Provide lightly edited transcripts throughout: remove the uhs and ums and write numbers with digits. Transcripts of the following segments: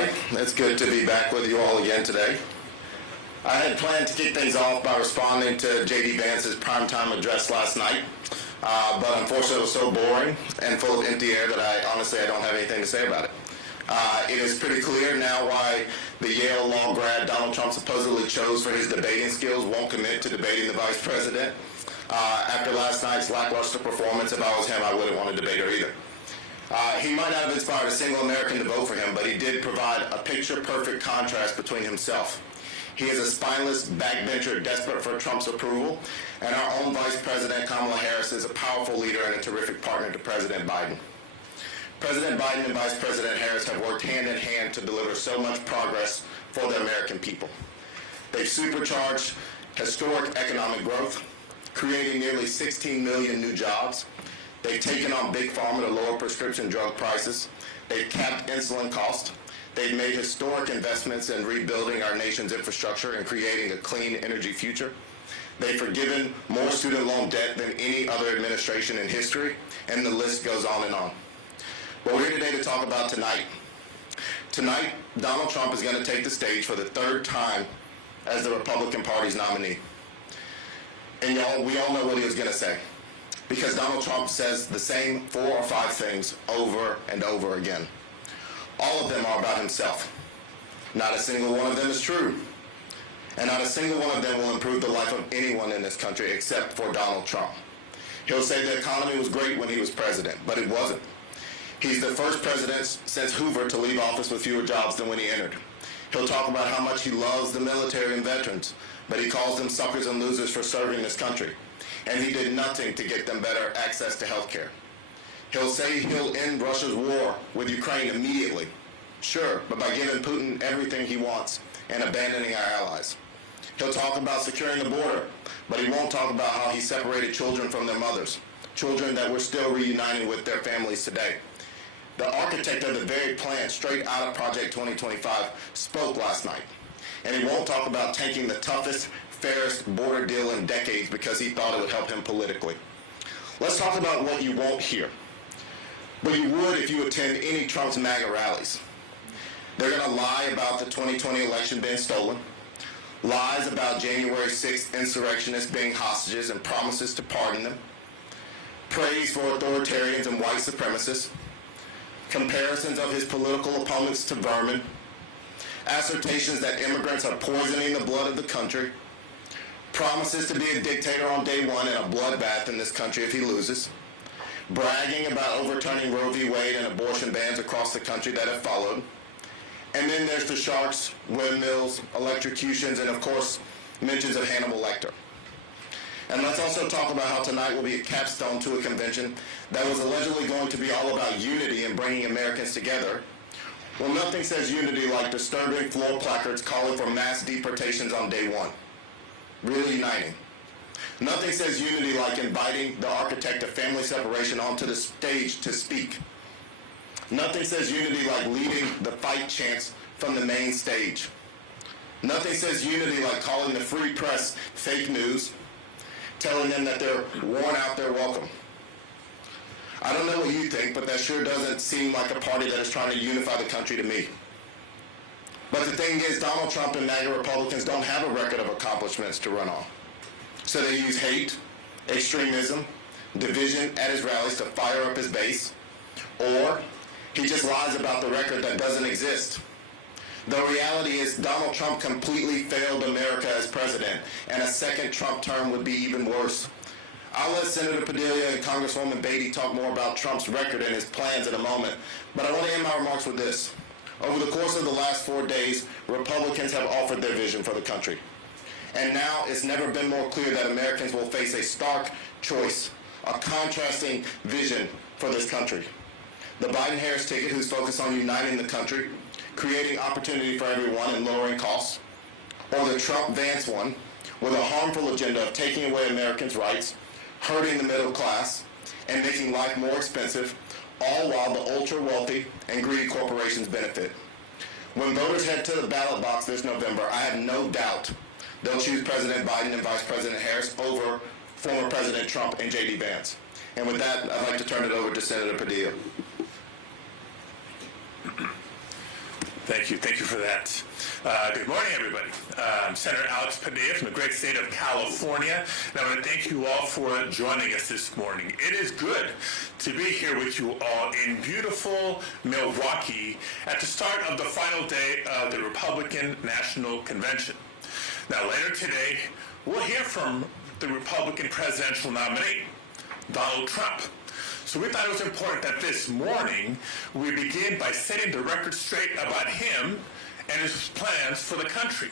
everybody. It's good to be back with you all again today. I had planned to kick things off by responding to J.D. Vance's primetime address last night, but unfortunately it was so boring and full of empty air that I don't have anything to say about it. It is pretty clear now why the Yale law grad Donald Trump supposedly chose for his debating skills won't commit to debating the vice president. After last night's lackluster performance, if I was him, I wouldn't want to debate her either. He might not have inspired a single American to vote for him, but he did provide a picture-perfect contrast between himself. He is a spineless backbencher desperate for Trump's approval, and our own Vice President Kamala Harris is a powerful leader and a terrific partner to President Biden. President Biden and Vice President Harris have worked hand in hand to deliver so much progress for the American people. They've supercharged historic economic growth, creating nearly 16 million new jobs. They've taken on Big Pharma to lower prescription drug prices. They've capped insulin costs. They've made historic investments in rebuilding our nation's infrastructure and creating a clean energy future. They've forgiven more student loan debt than any other administration in history, and the list goes on and on. But we're here today to talk about tonight. Tonight, Donald Trump is going to take the stage for the third time as the Republican Party's nominee. And we all know what he was going to say, because Donald Trump says the same 4 or 5 things over and over again. All of them are about himself. Not a single one of them is true. And not a single one of them will improve the life of anyone in this country except for Donald Trump. He'll say the economy was great when he was president, but it wasn't. He's the first president since Hoover to leave office with fewer jobs than when he entered. He'll talk about how much he loves the military and veterans, but he calls them suckers and losers for serving this country. And he did nothing to get them better access to health care. He'll say he'll end Russia's war with Ukraine immediately. Sure, but by giving Putin everything he wants and abandoning our allies. He'll talk about securing the border, but he won't talk about how he separated children from their mothers, children that we're still reuniting with their families today. The architect of the very plan straight out of Project 2025 spoke last night. And he won't talk about taking the toughest, fairest border deal in decades because he thought it would help him politically. Let's talk about what you won't hear. But you would if you attend any Trump's MAGA rallies. They're going to lie about the 2020 election being stolen, lies about January 6th insurrectionists being hostages and promises to pardon them, praise for authoritarians and white supremacists, comparisons of his political opponents to vermin, assertions that immigrants are poisoning the blood of the country, promises to be a dictator on day one and a bloodbath in this country if he loses, bragging about overturning Roe v. Wade and abortion bans across the country that have followed. And then there's the sharks, windmills, electrocutions, and of course, mentions of Hannibal Lecter. And let's also talk about how tonight will be a capstone to a convention that was allegedly going to be all about unity and bringing Americans together. Well, nothing says unity like disturbing floor placards calling for mass deportations on day one. Really uniting. Nothing says unity like inviting the architect of family separation onto the stage to speak. Nothing says unity like leading the fight chants from the main stage. Nothing says unity like calling the free press fake news, telling them that they're worn out their welcome. I don't know what you think, but that sure doesn't seem like a party that is trying to unify the country to me. But the thing is, Donald Trump and MAGA Republicans don't have a record of accomplishments to run on. So they use hate, extremism, division at his rallies to fire up his base, or he just lies about the record that doesn't exist. The reality is Donald Trump completely failed America as president, and a second Trump term would be even worse. I'll let Senator Padilla and Congresswoman Beatty talk more about Trump's record and his plans in a moment, but I want to end my remarks with this. Over the course of the last 4 days, Republicans have offered their vision for the country. And now it's never been more clear that Americans will face a stark choice, a contrasting vision for this country. The Biden-Harris ticket, who's focused on uniting the country, creating opportunity for everyone and lowering costs, or the Trump-Vance one, with a harmful agenda of taking away Americans' rights, hurting the middle class, and making life more expensive, all while the ultra-wealthy and greedy corporations benefit. When voters head to the ballot box this November, I have no doubt they'll choose President Biden and Vice President Harris over former President Trump and J.D. Vance. And with that, I'd like to turn it over to Senator Padilla. Thank you. Thank you for that. Good morning, everybody. I'm Senator Alex Padilla from the great state of California, and I want to thank you all for joining us this morning. It is good to be here with you all in beautiful Milwaukee at the start of the final day of the Republican National Convention. Now, later today, we'll hear from the Republican presidential nominee, Donald Trump. So we thought it was important that this morning we begin by setting the record straight about him and his plans for the country.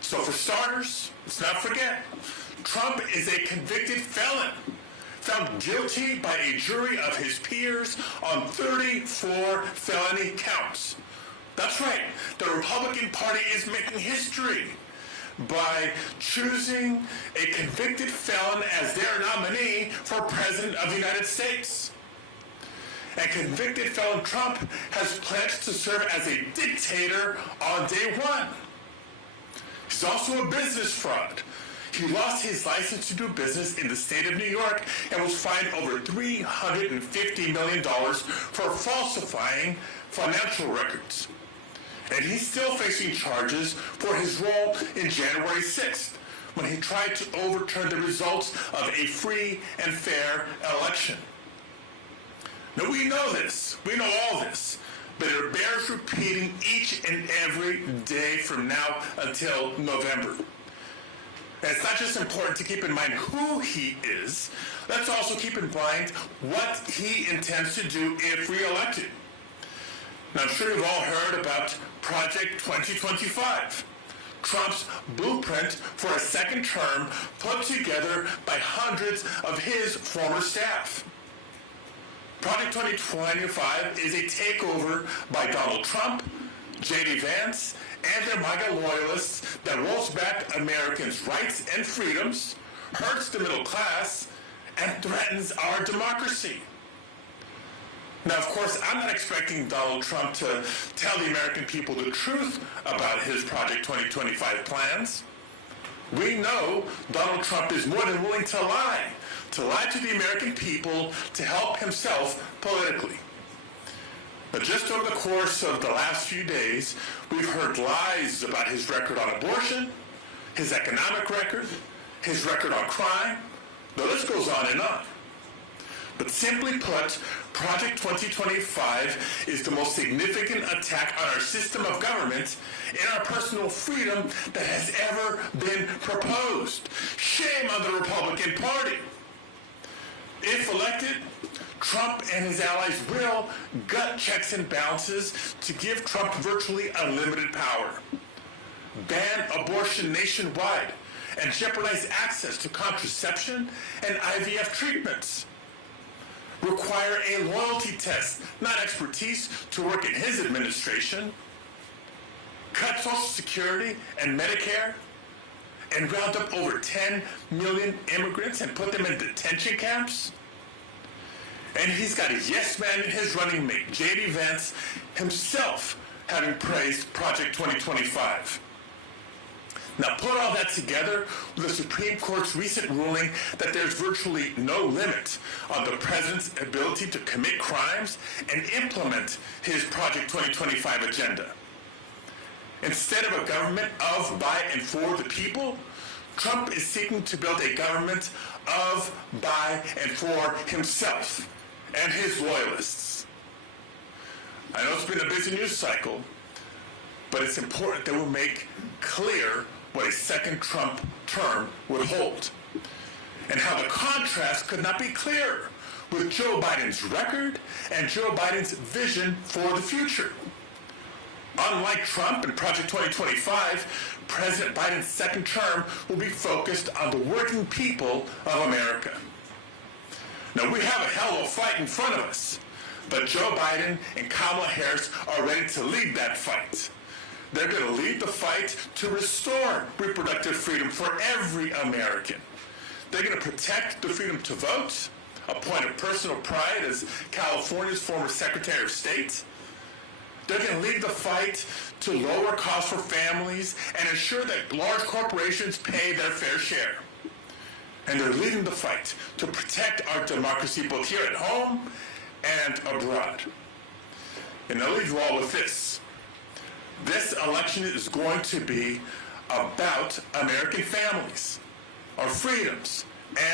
So for starters, let's not forget, Trump is a convicted felon, found guilty by a jury of his peers on 34 felony counts. That's right, the Republican Party is making history by choosing a convicted felon as their nominee for President of the United States. And convicted felon Trump has pledged to serve as a dictator on day one. He's also a business fraud. He lost his license to do business in the state of New York and was fined over $350 million for falsifying financial records. And he's still facing charges for his role in January 6th, when he tried to overturn the results of a free and fair election. Now, we know this. We know all this. But it bears repeating each and every day from now until November. And it's not just important to keep in mind who he is. Let's also keep in mind what he intends to do if reelected. Now, I'm sure you've all heard about Project 2025, Trump's blueprint for a second term put together by hundreds of his former staff. Project 2025 is a takeover by Donald Trump, J.D. Vance, and their MAGA loyalists that rolls back Americans' rights and freedoms, hurts the middle class, and threatens our democracy. Now, of course, I'm not expecting Donald Trump to tell the American people the truth about his Project 2025 plans. We know Donald Trump is more than willing to lie to the American people to help himself politically. But just over the course of the last few days, we've heard lies about his record on abortion, his economic record, his record on crime. The list goes on and on. But simply put, Project 2025 is the most significant attack on our system of government and our personal freedom that has ever been proposed. Shame on the Republican Party. If elected, Trump and his allies will gut checks and balances to give Trump virtually unlimited power, ban abortion nationwide, and jeopardize access to contraception and IVF treatments. Require a loyalty test, not expertise, to work in his administration. Cut Social Security and Medicare, and round up over 10 million immigrants and put them in detention camps. And he's got a yes man in his running mate, J.D. Vance, himself having praised Project 2025. Now, put all that together with the Supreme Court's recent ruling that there's virtually no limit on the president's ability to commit crimes and implement his Project 2025 agenda. Instead of a government of, by, and for the people, Trump is seeking to build a government of, by, and for himself and his loyalists. I know it's been a busy news cycle, but it's important that we make clear what a second Trump term would hold, and how the contrast could not be clearer with Joe Biden's record and Joe Biden's vision for the future. Unlike Trump and Project 2025, President Biden's second term will be focused on the working people of America. Now, we have a hell of a fight in front of us, but Joe Biden and Kamala Harris are ready to lead that fight. They're going to lead the fight to restore reproductive freedom for every American. They're going to protect the freedom to vote, a point of personal pride as California's former Secretary of State. They're going to lead the fight to lower costs for families and ensure that large corporations pay their fair share. And they're leading the fight to protect our democracy both here at home and abroad. And I'll leave you all with this. This election is going to be about American families, our freedoms,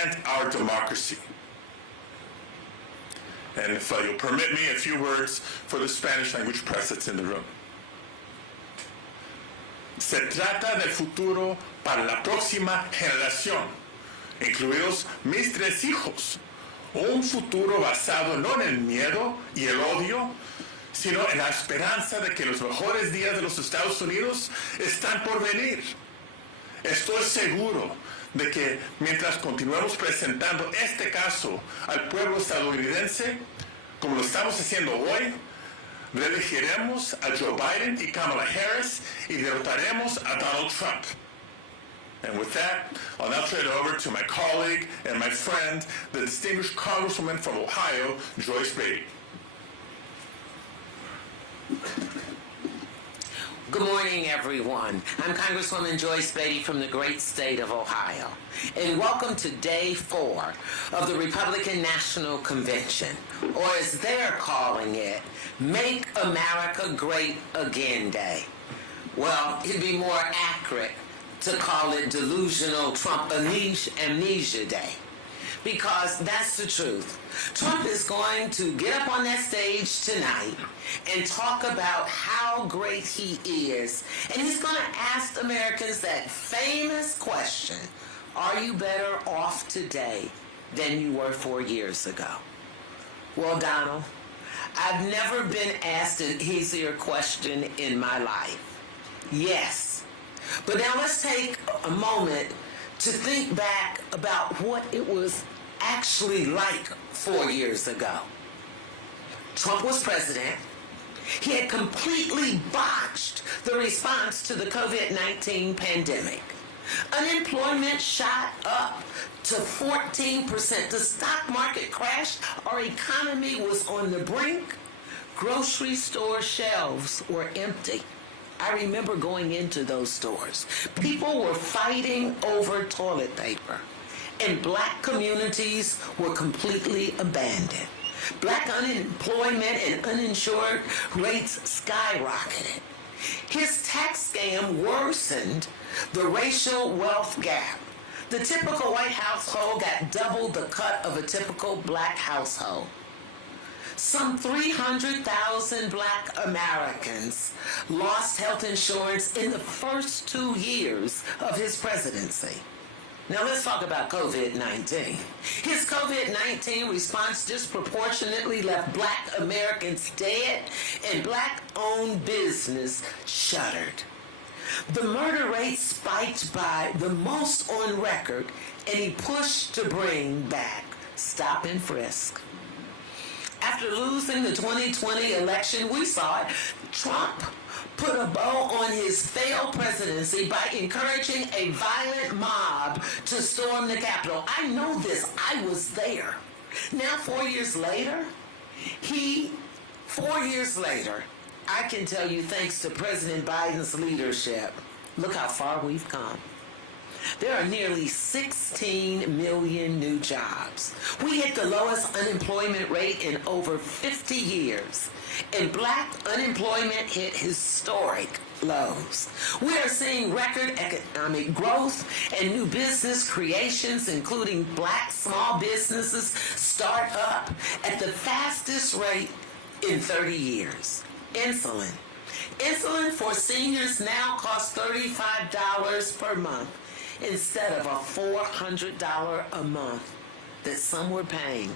and our democracy. And if you'll permit me a few words for the Spanish language press that's in the room. Se trata del futuro para la próxima generación, incluidos mis 3 hijos. Un futuro basado no en el miedo y el odio, sino en la esperanza de que los mejores días de los Estados Unidos están por venir. Estoy seguro de que mientras continuemos presentando este caso al pueblo estadounidense, como lo estamos haciendo hoy, reelegiremos a Joe Biden y Kamala Harris y derrotaremos a Donald Trump. And with that, I'll now turn it over to my colleague and my friend, the distinguished Congresswoman from Ohio, Joyce Beatty. Good morning, everyone. I'm Congresswoman Joyce Beatty from the great state of Ohio. And welcome to Day 4 of the Republican National Convention, or as they're calling it, Make America Great Again Day. Well, it'd be more accurate to call it Delusional Trump Amnesia Day, because that's the truth. Trump is going to get up on that stage tonight and talk about how great he is, and he's going to ask Americans that famous question, are you better off today than you were 4 years ago? Well, Donald, I've never been asked an easier question in my life. Yes. But now let's take a moment to think back about what it was actually like 4 years ago. Trump was president. He had completely botched the response to the COVID-19 pandemic. Unemployment shot up to 14%. The stock market crashed. Our economy was on the brink. Grocery store shelves were empty. I remember going into those stores. People were fighting over toilet paper, and black communities were completely abandoned. Black unemployment and uninsured rates skyrocketed. His tax scam worsened the racial wealth gap. The typical white household got double the cut of a typical black household. Some 300,000 black Americans lost health insurance in the first 2 years of his presidency. Now let's talk about COVID-19. His COVID-19 response disproportionately left black Americans dead and black-owned business shuttered. The murder rate spiked by the most on record, and he pushed to bring back stop and frisk. After losing the 2020 election, we saw it. Trump put a bow on his failed presidency by encouraging a violent mob to storm the Capitol. I know this. I was there. Now, 4 years later, 4 years later, I can tell you, thanks to President Biden's leadership, look how far we've come. There are nearly 16 million new jobs. We hit the lowest unemployment rate in over 50 years, and black unemployment hit historic lows. We are seeing record economic growth and new business creations, including black small businesses, start up at the fastest rate in 30 years. Insulin. Insulin for seniors now costs $35 per month, instead of a $400 a month that some were paying.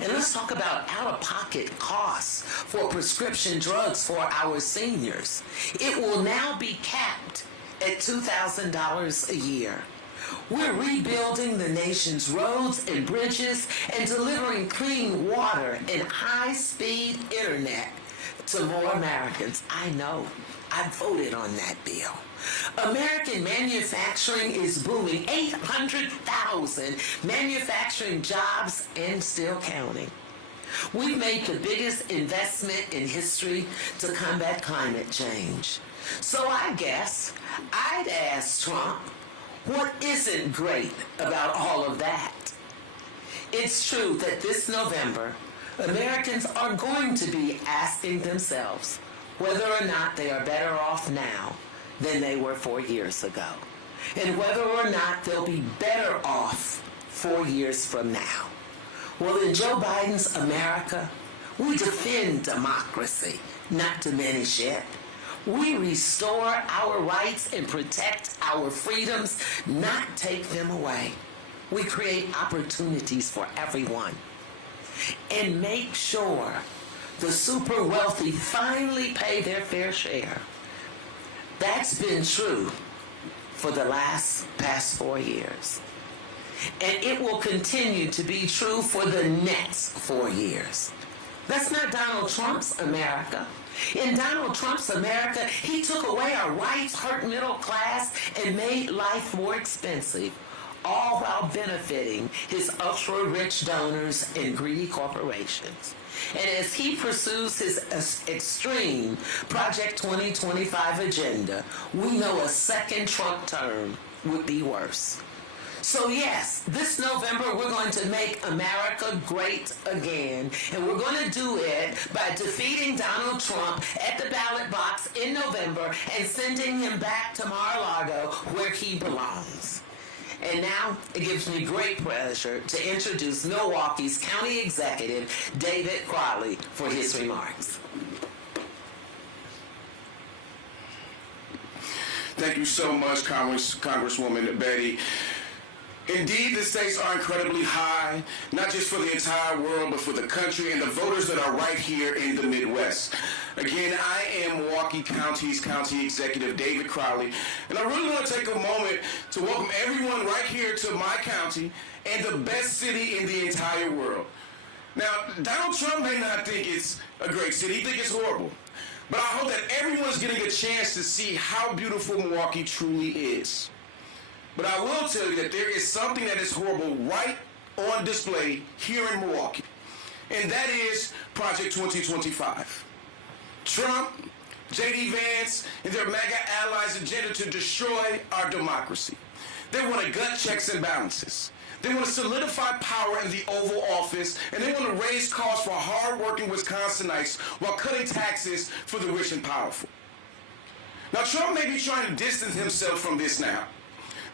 And let's talk about out-of-pocket costs for prescription drugs for our seniors. It will now be capped at $2,000 a year. We're rebuilding the nation's roads and bridges and delivering clean water and high-speed internet to more Americans. I know. I voted on that bill. American manufacturing is booming. 800,000 manufacturing jobs and still counting. We've made the biggest investment in history to combat climate change. So I guess I'd ask Trump, what isn't great about all of that? It's true that this November, Americans are going to be asking themselves, whether or not they are better off now than they were 4 years ago, and whether or not they'll be better off 4 years from now. Well, in Joe Biden's America, we defend democracy, not diminish it. We restore our rights and protect our freedoms, not take them away. We create opportunities for everyone and make sure the super wealthy finally pay their fair share. That's been true for the past 4 years. And it will continue to be true for the next 4 years. That's not Donald Trump's America. In Donald Trump's America, he took away our rights, hurt middle class, and made life more expensive, all while benefiting his ultra-rich donors and greedy corporations. And as he pursues his extreme Project 2025 agenda, we know a second Trump term would be worse. So yes, this November we're going to make America great again, and we're going to do it by defeating Donald Trump at the ballot box in November and sending him back to Mar-a-Lago where he belongs. And now it gives me great pleasure to introduce Milwaukee's County Executive, David Crowley, for his remarks. Thank you so much, Congresswoman Betty. Indeed, the stakes are incredibly high, not just for the entire world, but for the country and the voters that are right here in the Midwest. Again, I am Milwaukee County's County Executive, David Crowley, and I really want to take a moment to welcome everyone right here to my county and the best city in the entire world. Now, Donald Trump may not think it's a great city, he thinks it's horrible. But I hope that everyone's getting a chance to see how beautiful Milwaukee truly is. But I will tell you that there is something that is horrible right on display here in Milwaukee, and that is Project 2025. Trump, J.D. Vance, and their MAGA allies' agenda to destroy our democracy. They want to gut checks and balances. They want to solidify power in the Oval Office, and they want to raise costs for hard-working Wisconsinites while cutting taxes for the rich and powerful. Now, Trump may be trying to distance himself from this now,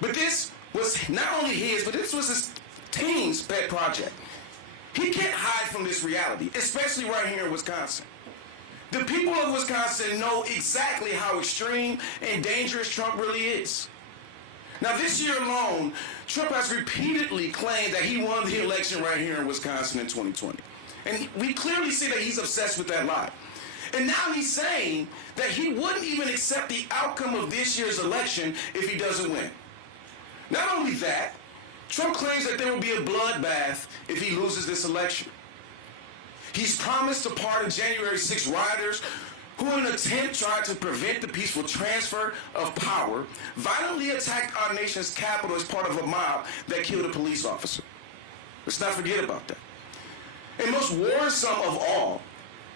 but this was not only his, but this was his team's pet project. He can't hide from this reality, especially right here in Wisconsin. The people of Wisconsin know exactly how extreme and dangerous Trump really is. Now, this year alone, Trump has repeatedly claimed that he won the election right here in Wisconsin in 2020. And we clearly see that he's obsessed with that lie. And now he's saying that he wouldn't even accept the outcome of this year's election if he doesn't win. Not only that, Trump claims that there will be a bloodbath if he loses this election. He's promised to pardon January 6 rioters who in an attempt tried to prevent the peaceful transfer of power, violently attacked our nation's capital as part of a mob that killed a police officer. Let's not forget about that. And most worrisome of all,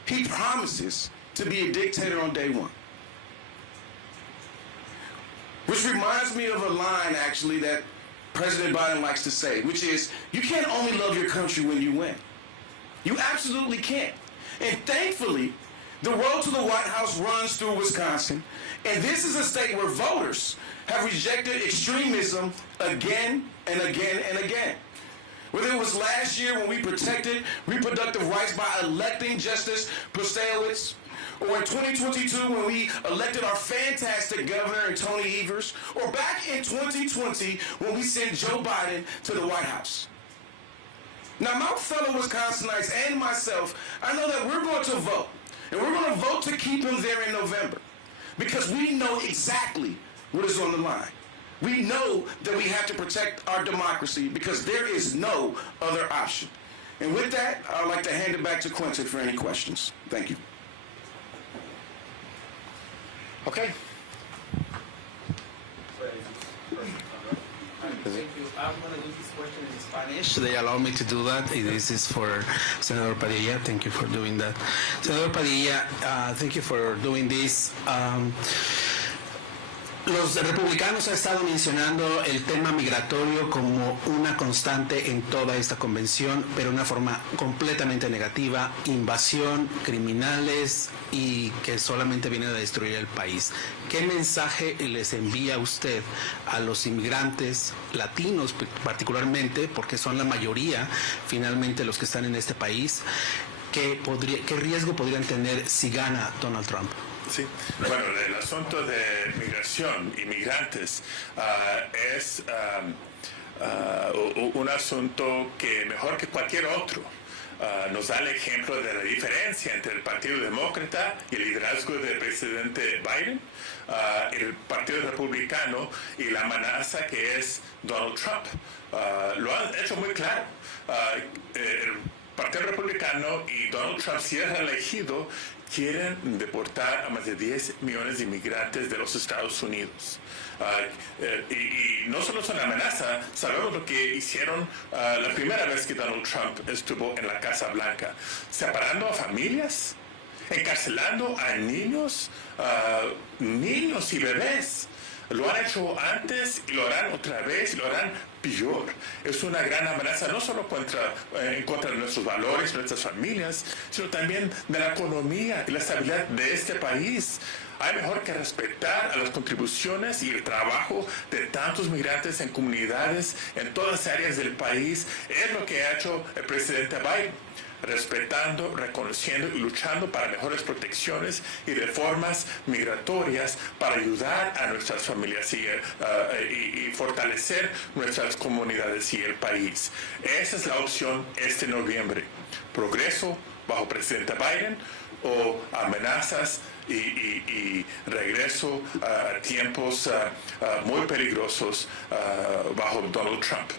he promises to be a dictator on day one. Which reminds me of a line, actually, that President Biden likes to say, which is, you can't only love your country when you win. You absolutely can't. And thankfully, the road to the White House runs through Wisconsin, and this is a state where voters have rejected extremism again and again and again. Whether it was last year when we protected reproductive rights by electing Justice Protasiewicz, or in 2022 when we elected our fantastic governor, Tony Evers, or back in 2020 when we sent Joe Biden to the White House. Now, my fellow Wisconsinites and myself, I know that we're going to vote. And we're going to vote to keep him there in November because we know exactly what is on the line. We know that we have to protect our democracy because there is no other option. And with that, I'd like to hand it back to Quentin for any questions. Thank you. Okay. Thank you. I'm going to do this question in Spanish. They allow me to do that. This is for Senator Padilla. Thank you for doing that. Senator Padilla, thank you for doing this. Los republicanos han estado mencionando el tema migratorio como una constante en toda esta convención, pero de una forma completamente negativa, invasión, criminales y que solamente vienen a destruir el país. ¿Qué mensaje les envía usted a los inmigrantes latinos particularmente, porque son la mayoría finalmente los que están en este país? ¿Qué riesgo podrían tener si gana Donald Trump? Sí, bueno, el asunto de migración y migrantes es un asunto que mejor que cualquier otro nos da el ejemplo de la diferencia entre el Partido Demócrata y el liderazgo del presidente Biden, el Partido Republicano y la amenaza que es Donald Trump. Lo han hecho muy claro. El Partido Republicano y Donald Trump, si es elegido, quieren deportar a más de 10 millones de inmigrantes de los Estados Unidos. Y no solo es una amenaza, sabemos lo que hicieron la primera vez que Donald Trump estuvo en la Casa Blanca, separando a familias, encarcelando a niños y bebés. Lo han hecho antes y lo harán otra vez y lo harán peor. Es una gran amenaza no solo en contra de nuestros valores, nuestras familias, sino también de la economía y la estabilidad de este país. Hay mejor que respetar a las contribuciones y el trabajo de tantos migrantes en comunidades en todas las áreas del país. Es lo que ha hecho el presidente Biden, respetando, reconociendo y luchando para mejores protecciones y reformas migratorias para ayudar a nuestras familias y fortalecer nuestras comunidades y el país. Esa es la opción este noviembre. Progreso bajo presidente Biden o amenazas y regreso a tiempos muy peligrosos bajo Donald Trump.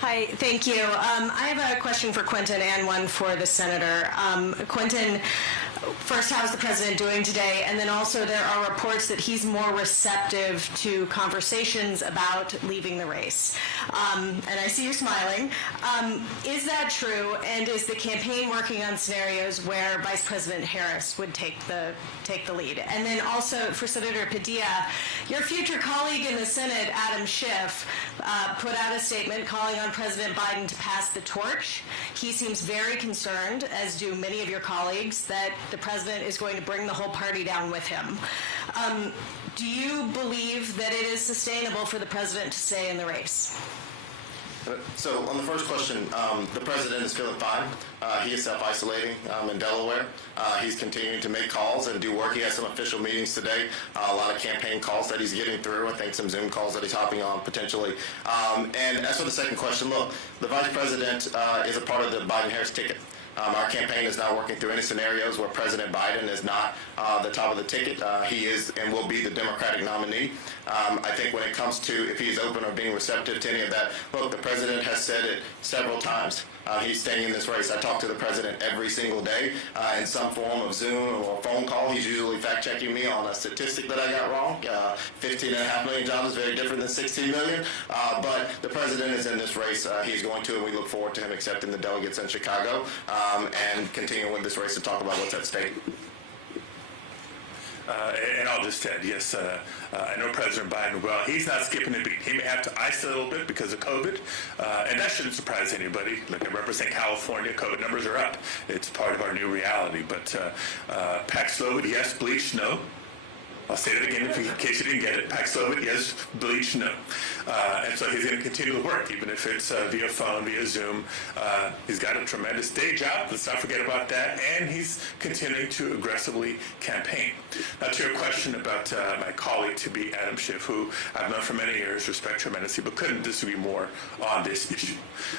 Hi, thank you. I have a question for Quentin and one for the senator. Quentin, first, how's the president doing today? And then also there are reports that he's more receptive to conversations about leaving the race. And I see you smiling. Is that true? And is the campaign working on scenarios where Vice President Harris would take the lead? And then also for Senator Padilla, your future colleague in the Senate, Adam Schiff, put out a statement calling on President Biden to pass the torch. He seems very concerned, as do many of your colleagues, that the president is going to bring the whole party down with him. Do you believe that it is sustainable for the president to stay in the race? So on the first question, the president is feeling fine. He is self-isolating in Delaware. He's continuing to make calls and do work. He has some official meetings today, a lot of campaign calls that he's getting through, I think some Zoom calls that he's hopping on potentially. And as for the second question, look, the vice president is a part of the Biden-Harris ticket. Our campaign is not working through any scenarios where President Biden is not the top of the ticket. He is and will be the Democratic nominee. I think when it comes to if he is open or being receptive to any of that, look, the president has said it several times. He's staying in this race. I talk to the president every single day in some form of Zoom or phone call. He's usually fact-checking me on a statistic that I got wrong. 15.5 million jobs is very different than 16 million. But the president is in this race. He's going to, and we look forward to him accepting the delegates in Chicago and continuing with this race to talk about what's at stake. And I'll just add, yes, I know President Biden well. He's not skipping a beat. He may have to isolate a little bit because of COVID, and that shouldn't surprise anybody. Look, I represent California. COVID numbers are up. It's part of our new reality. But Paxlovid, yes. Bleach, no. I'll say that again in case you didn't get it. Paxlovid, yes. Bleach, no. And so he's going to continue to work, even if it's via phone, via Zoom. He's got a tremendous day job. Let's not forget about that. And he's continuing to aggressively campaign. Now, to your question about my colleague to be Adam Schiff, who I've known for many years, respect tremendously, but couldn't disagree more on this issue.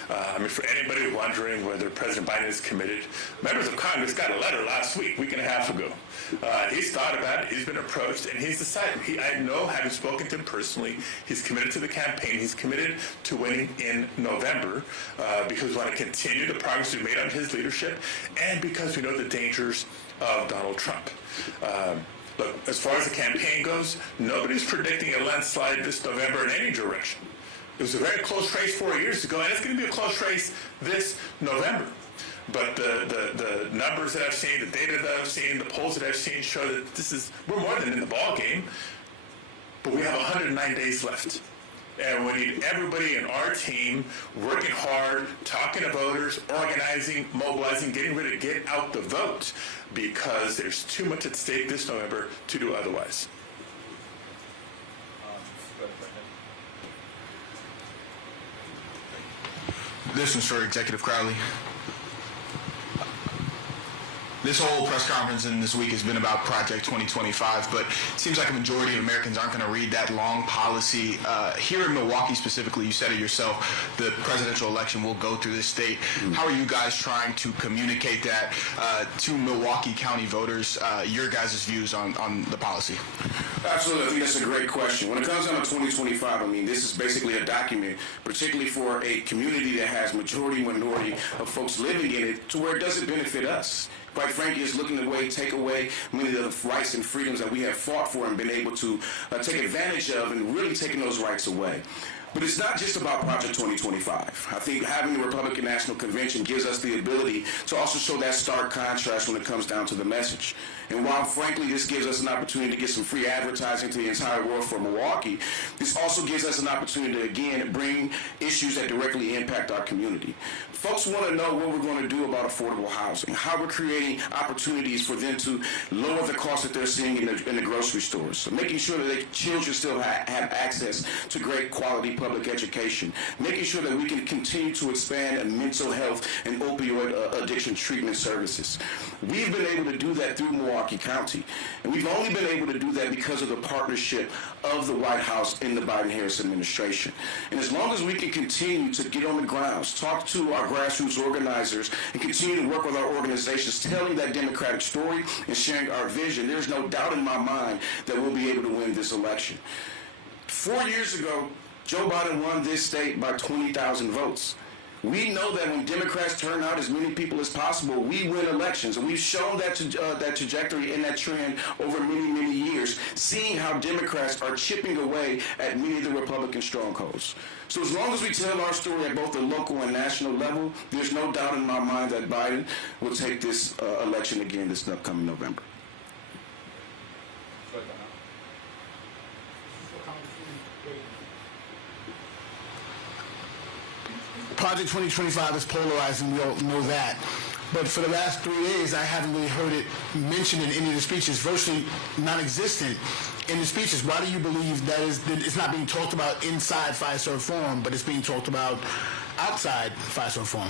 I mean, for anybody wondering whether President Biden is committed, members of Congress got a letter last week and a half ago. He's thought about it. He's been approached, and he's decided. I know, having spoken to him personally, he's committed to the campaign. He's committed to winning in November because we want to continue the progress we made on his leadership and because we know the dangers of Donald Trump. Look, as far as the campaign goes, nobody's predicting a landslide this November in any direction. It was a very close race 4 years ago, and it's going to be a close race this November. But the numbers that I've seen, the data that I've seen, the polls that I've seen show that we're more than in the ball game. But we have 109 days left. And we need everybody in our team working hard, talking to voters, organizing, mobilizing, getting ready to get out the vote, because there's too much at stake this November to do otherwise. This one's for Executive Crowley. This whole press conference and this week has been about Project 2025, but it seems like a majority of Americans aren't going to read that long policy. Here in Milwaukee specifically, you said it yourself, the presidential election will go through this state. How are you guys trying to communicate that to Milwaukee County voters, your guys' views on the policy? Absolutely. I think that's a great question. When it comes down to 2025, I mean, this is basically a document, particularly for a community that has minority of folks living in it, to where it doesn't benefit us. Quite frankly, it's looking to take away many of the rights and freedoms that we have fought for and been able to take advantage of, and really taking those rights away. But it's not just about Project 2025. I think having the Republican National Convention gives us the ability to also show that stark contrast when it comes down to the message. And while, frankly, this gives us an opportunity to get some free advertising to the entire world for Milwaukee, this also gives us an opportunity to, again, bring issues that directly impact our community. Folks want to know what we're going to do about affordable housing, how we're creating opportunities for them to lower the cost that they're seeing in the grocery stores, so making sure that their children still have access to great quality public education, making sure that we can continue to expand mental health and opioid addiction treatment services. We've been able to do that through Milwaukee County, and we've only been able to do that because of the partnership of the White House and the Biden-Harris administration. And as long as we can continue to get on the grounds, talk to our grassroots organizers, and continue to work with our organizations, telling that Democratic story and sharing our vision, there's no doubt in my mind that we'll be able to win this election. 4 years ago, Joe Biden won this state by 20,000 votes. We know that when Democrats turn out as many people as possible, we win elections. And we've shown that trajectory and that trend over many, many years, seeing how Democrats are chipping away at many of the Republican strongholds. So as long as we tell our story at both the local and national level, there's no doubt in my mind that Biden will take this election again this upcoming November. Project 2025 is polarizing, we all know that. But for the last 3 days, I haven't really heard it mentioned in any of the speeches, virtually non-existent in the speeches. Why do you believe that it's not being talked about inside FISA reform, but it's being talked about outside FISA reform?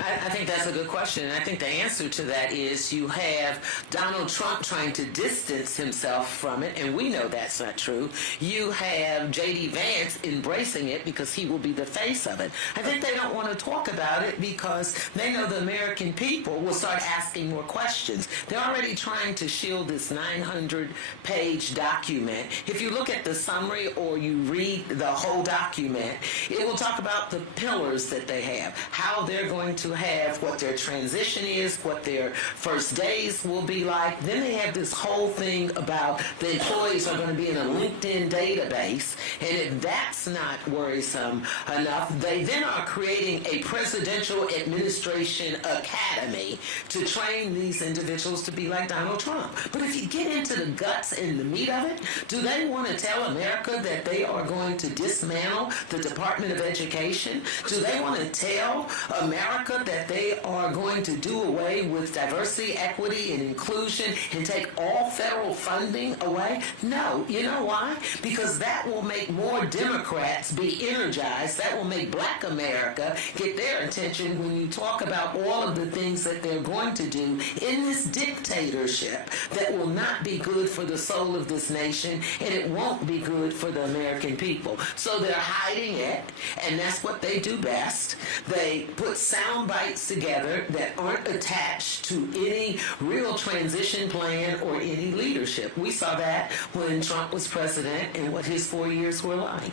I think that's a good question. And I think the answer to that is you have Donald Trump trying to distance himself from it, and we know that's not true. You have J.D. Vance embracing it because he will be the face of it. I think they don't want to talk about it because they know the American people will start asking more questions. They're already trying to shield this 900-page document. If you look at the summary or you read the whole document, it will talk about the pillars that they have, how they're going to have, what their transition is, what their first days will be like. Then they have this whole thing about the employees are going to be in a LinkedIn database, and if that's not worrisome enough, they then are creating a presidential administration academy to train these individuals to be like Donald Trump. But if you get into the guts and the meat of it, do they want to tell America that they are going to dismantle the Department of Education? Do they want to tell America that they are going to do away with diversity, equity, and inclusion and take all federal funding away? No. You know why? Because that will make more Democrats be energized. That will make Black America get their attention when you talk about all of the things that they're going to do in this dictatorship that will not be good for the soul of this nation, and it won't be good for the American people. So they're hiding it, and that's what they do best. They put sound bites together that aren't attached to any real transition plan or any leadership. We saw that when Trump was president and what his 4 years were like.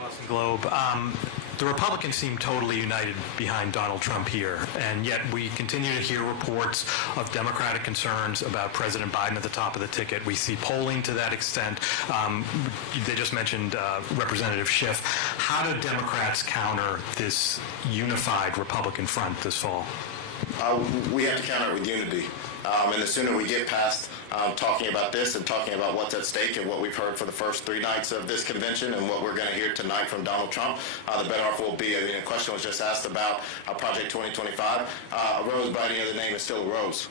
Boston Globe. The Republicans seem totally united behind Donald Trump here, and yet we continue to hear reports of Democratic concerns about President Biden at the top of the ticket. We see polling to that extent. They just mentioned Representative Schiff. How do Democrats counter this unified Republican front this fall? We have to counter it with unity. And the sooner we get past talking about this and talking about what's at stake and what we've heard for the first 3 nights of this convention and what we're going to hear tonight from Donald Trump, the better off we'll be. I mean, a question was just asked about Project 2025. A rose by any other name is still a rose.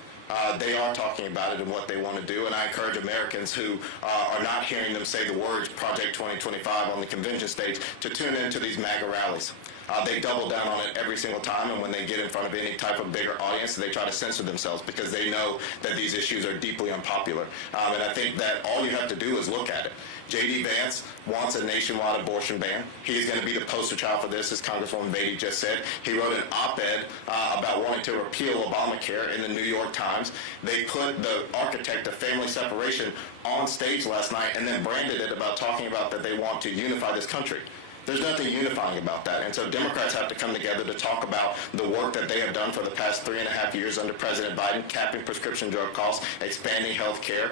They are talking about it and what they want to do, and I encourage Americans who are not hearing them say the words Project 2025 on the convention stage to tune into these MAGA rallies. They double down on it every single time, and when they get in front of any type of bigger audience, they try to censor themselves because they know that these issues are deeply unpopular. And I think that all you have to do is look at it. J.D. Vance wants a nationwide abortion ban. He is going to be the poster child for this, as Congresswoman Beatty just said. He wrote an op-ed about wanting to repeal Obamacare in the New York Times. They put the architect of family separation on stage last night and then branded it about talking about that they want to unify this country. There's nothing unifying about that. And so Democrats have to come together to talk about the work that they have done for the past 3.5 years under President Biden, capping prescription drug costs, expanding health care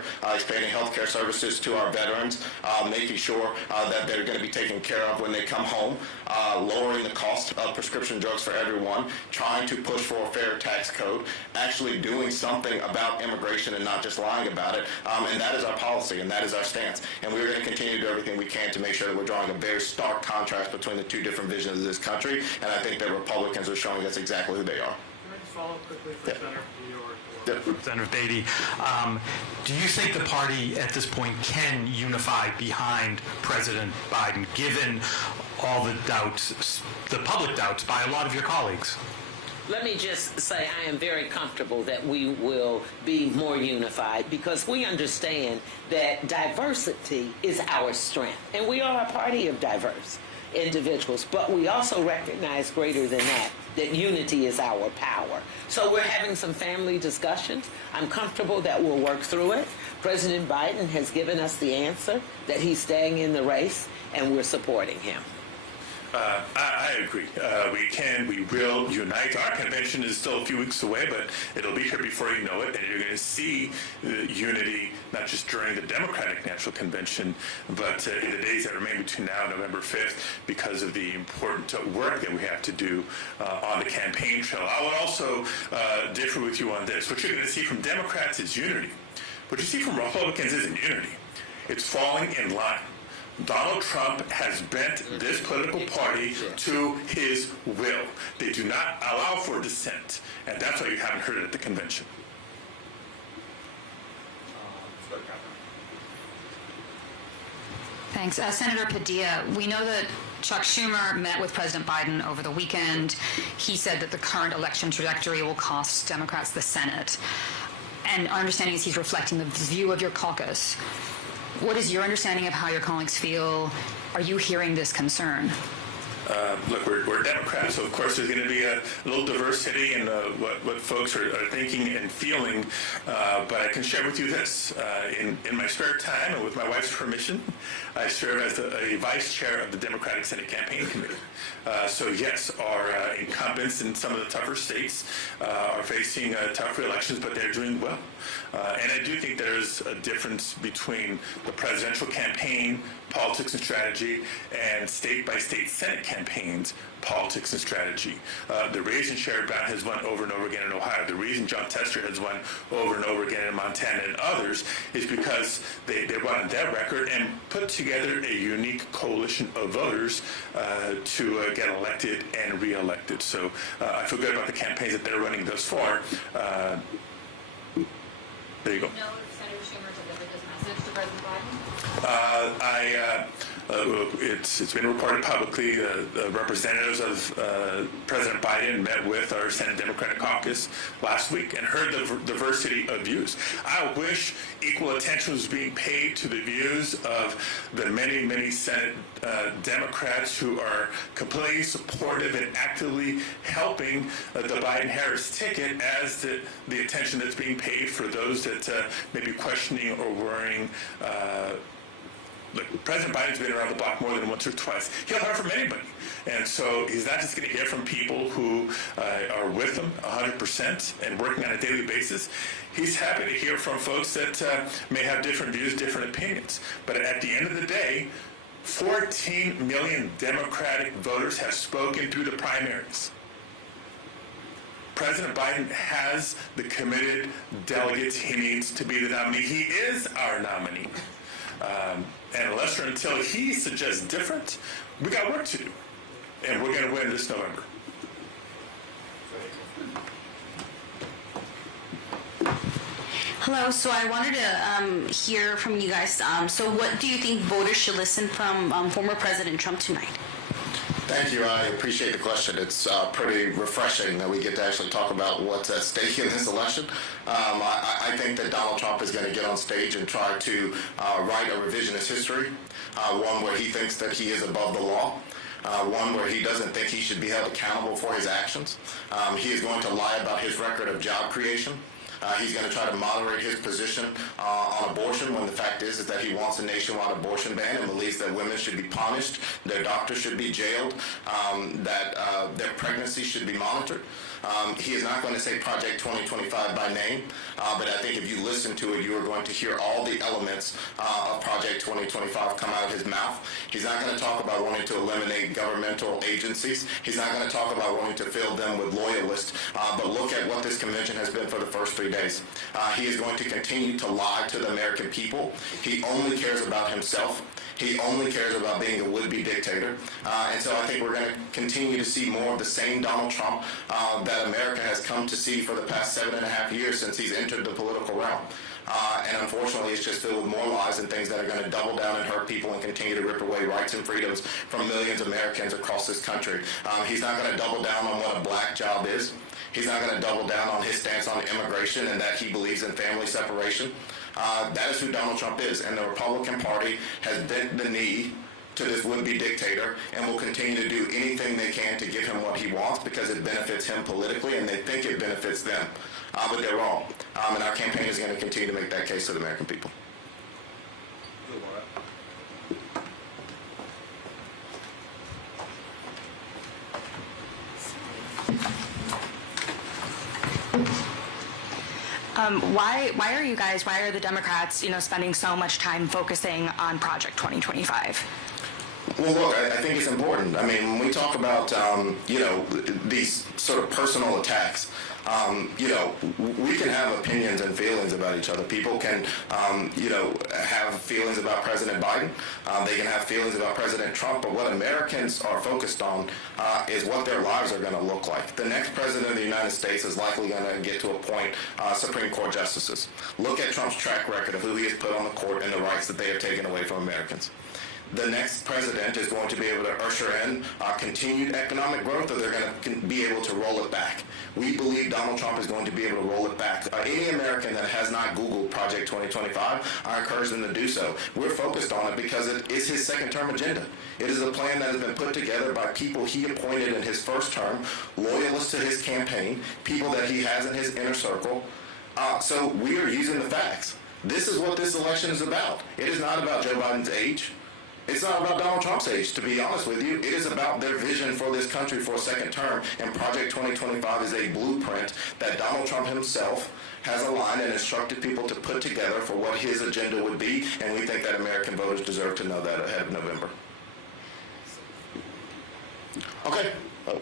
services to our veterans, making sure that they're going to be taken care of when they come home, lowering the cost of prescription drugs for everyone, trying to push for a fair tax code, actually doing something about immigration and not just lying about it. And that is our policy and that is our stance. And we're going to continue to do everything we can to make sure that we're drawing a very stark contrast between the two different visions of this country, and I think that Republicans are showing us exactly who they are. Can I just follow up quickly for Senator from New York? Senator Beatty, do you think the party at this point can unify behind President Biden, given all the doubts, the public doubts by a lot of your colleagues? Let me just say I am very comfortable that we will be more unified because we understand that diversity is our strength. And we are a party of diverse individuals, but we also recognize greater than that unity is our power. So we're having some family discussions. I'm comfortable that we'll work through it. President Biden has given us the answer that he's staying in the race, and we're supporting him. I agree. We will unite. Our convention is still a few weeks away, but it'll be here before you know it, and you're going to see the unity not just during the Democratic National Convention, but in the days that remain between now and November 5th because of the important work that we have to do on the campaign trail. I would also differ with you on this. What you're going to see from Democrats is unity. What you see from Republicans isn't unity. It's falling in line. Donald Trump has bent this political party to his will. They do not allow for dissent, and that's why you haven't heard it at the convention. Thanks. Senator Padilla, we know that Chuck Schumer met with President Biden over the weekend. He said that the current election trajectory will cost Democrats the Senate. And our understanding is he's reflecting the view of your caucus. What is your understanding of how your colleagues feel? Are you hearing this concern? Look, we're Democrats, so of course there's going to be a little diversity in what folks are thinking and feeling. But I can share with you this. In my spare time and with my wife's permission, I serve as a vice chair of the Democratic Senate Campaign Committee. So yes, our incumbents in some of the tougher states are facing tough elections, but they're doing well. And I do think there's a difference between the presidential campaign, politics and strategy, and state-by-state Senate campaigns, politics and strategy. The reason Sherrod Brown has won over and over again in Ohio, the reason John Tester has won over and over again in Montana and others is because they run on their record and put together a unique coalition of voters to get elected and re-elected. So I feel good about the campaigns that they're running thus far. There you go. No, Senator Schumer delivered this message to President Biden? It's been reported publicly. The representatives of President Biden met with our Senate Democratic Caucus last week and heard the diversity of views. I wish equal attention was being paid to the views of the many, many Senate Democrats who are completely supportive and actively helping the Biden-Harris ticket as the attention that's being paid for those that may be questioning or worrying look, President Biden's been around the block more than once or twice. He'll hear from anybody. And so he's not just going to hear from people who are with him 100% and working on a daily basis. He's happy to hear from folks that may have different views, different opinions. But at the end of the day, 14 million Democratic voters have spoken through the primaries. President Biden has the committed delegates he needs to be the nominee. He is our nominee. And unless or until he suggests different, we got work to do. And we're going to win this November. Hello, so I wanted to hear from you guys. So what do you think voters should listen from former President Trump tonight? Thank you. I appreciate the question. It's pretty refreshing that we get to actually talk about what's at stake in this election. I think that Donald Trump is going to get on stage and try to write a revisionist history, one where he thinks that he is above the law. One where he doesn't think he should be held accountable for his actions. He is going to lie about his record of job creation. He's going to try to moderate his position on abortion when the fact is that he wants a nationwide abortion ban and believes that women should be punished, their doctors should be jailed, that their pregnancy should be monitored. He is not going to say Project 2025 by name, but I think if you listen to it, you are going to hear all the elements of Project 2025 come out of his mouth. He's not going to talk about wanting to eliminate governmental agencies. He's not going to talk about wanting to fill them with loyalists, but look at what this convention has been for the first 3 days. He is going to continue to lie to the American people. He only cares about himself. He only cares about being a would-be dictator. And so I think we're going to continue to see more of the same Donald Trump that America has come to see for the past 7.5 years since he's entered the political realm. And unfortunately, it's just filled with more lies and things that are going to double down and hurt people and continue to rip away rights and freedoms from millions of Americans across this country. He's not going to double down on what a black job is. He's not going to double down on his stance on immigration and that he believes in family separation. That is who Donald Trump is, and the Republican Party has bent the knee to this would-be dictator and will continue to do anything they can to give him what he wants because it benefits him politically and they think it benefits them. But they're wrong. And our campaign is going to continue to make that case to the American people. Why are the Democrats, spending so much time focusing on Project 2025? Well, look, I think it's important. I mean, when we talk about, these sort of personal attacks, we can have opinions and feelings about each other. People can, have feelings about President Biden. They can have feelings about President Trump. But what Americans are focused on is what their lives are going to look like. The next president of the United States is likely going to get to appoint Supreme Court justices. Look at Trump's track record of who he has put on the court and the rights that they have taken away from Americans. The next president is going to be able to usher in continued economic growth, or they're going to be able to roll it back. We believe Donald Trump is going to be able to roll it back. Any American that has not Googled Project 2025, I encourage them to do so. We're focused on it because it is his second-term agenda. It is a plan that has been put together by people he appointed in his first term, loyalists to his campaign, people that he has in his inner circle. So we are using the facts. This is what this election is about. It is not about Joe Biden's age. It's not about Donald Trump's age, to be honest with you. It is about their vision for this country for a second term, and Project 2025 is a blueprint that Donald Trump himself has aligned and instructed people to put together for what his agenda would be, and we think that American voters deserve to know that ahead of November. Okay,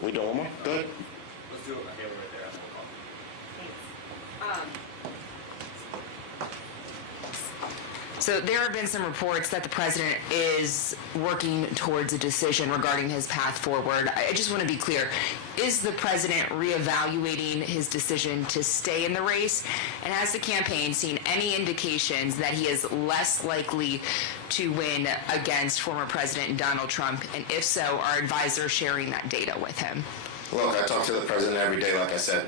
we doing one more? Go ahead. Let's do it right there. So there have been some reports that the president is working towards a decision regarding his path forward. I just want to be clear. Is the president reevaluating his decision to stay in the race? And has the campaign seen any indications that he is less likely to win against former President Donald Trump? And if so, are advisors sharing that data with him? Look, I talk to the president every day, like I said.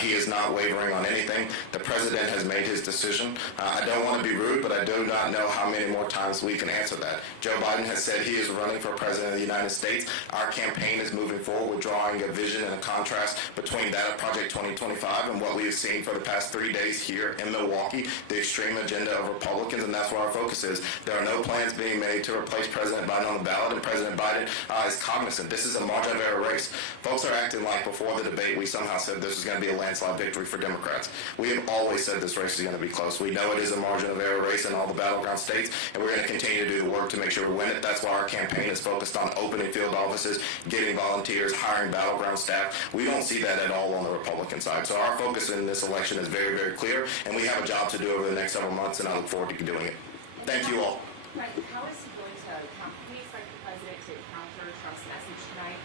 He is not wavering on anything. The president has made his decision. I don't want to be rude, but I do not know how many more times we can answer that. Joe Biden has said he is running for president of the United States. Our campaign is moving forward, drawing a vision and a contrast between that of Project 2025 and what we have seen for the past 3 days here in Milwaukee, the extreme agenda of Republicans, and that's where our focus is. There are no plans being made to replace President Biden on the ballot, and President Biden is cognizant. This is a margin of error race. Folks are acting like before the debate we somehow said this was going to be a landslide victory for Democrats. We have always said this race is going to be close. We know it is a margin of error race in all the battleground states, and we're going to continue to do the work to make sure we win it. That's why our campaign is focused on opening field offices, getting volunteers, hiring battleground staff. We don't see that at all on the Republican side. So our focus in this election is very, very clear, and we have a job to do over the next several months, and I look forward to doing it. Thank you all. Right. How is he going to can we expect the president to counter Trump's message tonight?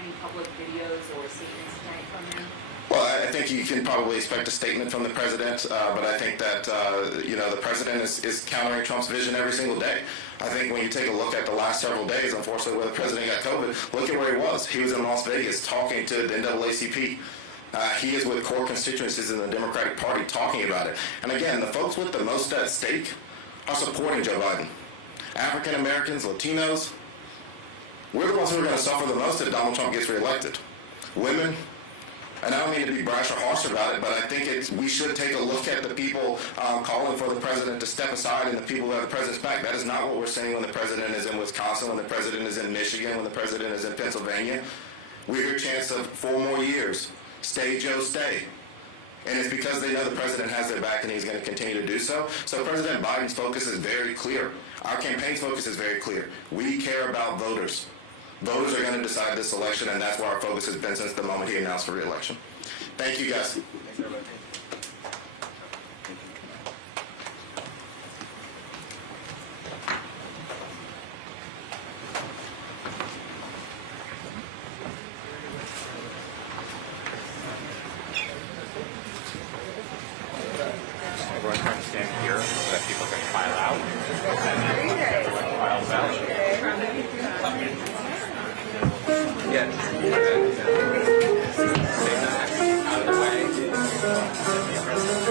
Any public videos or statements tonight from him? Well, I think you can probably expect a statement from the president, but I think that, the president is countering Trump's vision every single day. I think when you take a look at the last several days, unfortunately, where the president got COVID, look at where he was. He was in Las Vegas talking to the NAACP. He is with core constituencies in the Democratic Party talking about it. And again, the folks with the most at stake are supporting Joe Biden. African Americans, Latinos, we're the ones who are going to suffer the most if Donald Trump gets reelected. Women, and I don't mean to be brash or harsh about it, but I think we should take a look at the people calling for the president to step aside and the people who have the president's back. That is not what we're seeing when the president is in Wisconsin, when the president is in Michigan, when the president is in Pennsylvania. We hear chants of 4 more years. Stay, Joe, stay. And it's because they know the president has their back and he's going to continue to do so. So President Biden's focus is very clear. Our campaign's focus is very clear. We care about voters. Voters are going to decide this election, and that's where our focus has been since the moment he announced for re-election. Thank you, guys. Thanks, everybody. Everyone's trying to stand here so that people can file out. Files out. Yeah.